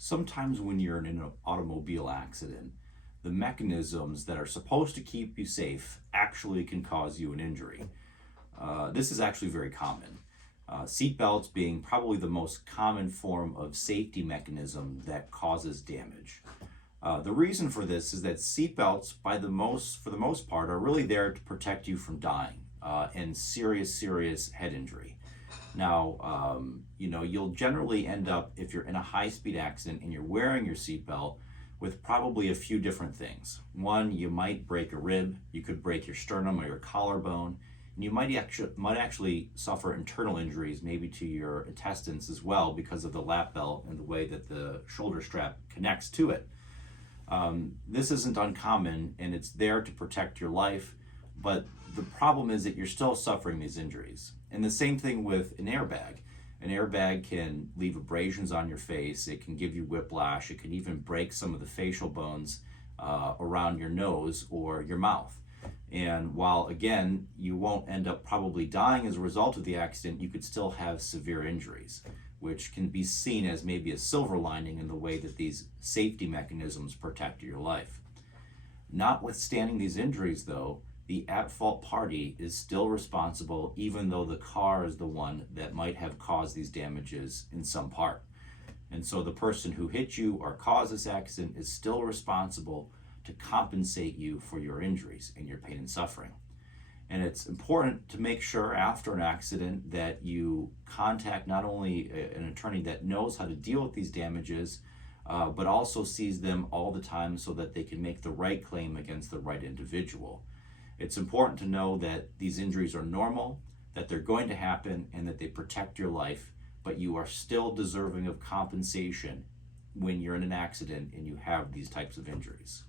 Sometimes when you're in an automobile accident, the mechanisms that are supposed to keep you safe actually can cause you an injury. This is actually very common. Seatbelts being probably the most common form of safety mechanism that causes damage. The reason for this is that seatbelts, for the most part, are really there to protect you from dying and serious head injury. Now, you'll generally end up, if you're in a high-speed accident and you're wearing your seatbelt, with probably a few different things. One, you might break a rib, you could break your sternum or your collarbone, and you might actually suffer internal injuries, maybe to your intestines as well, because of the lap belt and the way that the shoulder strap connects to it. This isn't uncommon, and it's there to protect your life, but the problem is that you're still suffering these injuries. And the same thing with an airbag. An airbag can leave abrasions on your face, it can give you whiplash, it can even break some of the facial bones around your nose or your mouth. And while, again, you won't end up probably dying as a result of the accident, you could still have severe injuries, which can be seen as maybe a silver lining in the way that these safety mechanisms protect your life. Notwithstanding these injuries, though, the at-fault party is still responsible, even though the car is the one that might have caused these damages in some part. And so the person who hit you or caused this accident is still responsible to compensate you for your injuries and your pain and suffering. And it's important to make sure after an accident that you contact not only an attorney that knows how to deal with these damages, but also sees them all the time so that they can make the right claim against the right individual. It's important to know that these injuries are normal, that they're going to happen, and that they protect your life, but you are still deserving of compensation when you're in an accident and you have these types of injuries.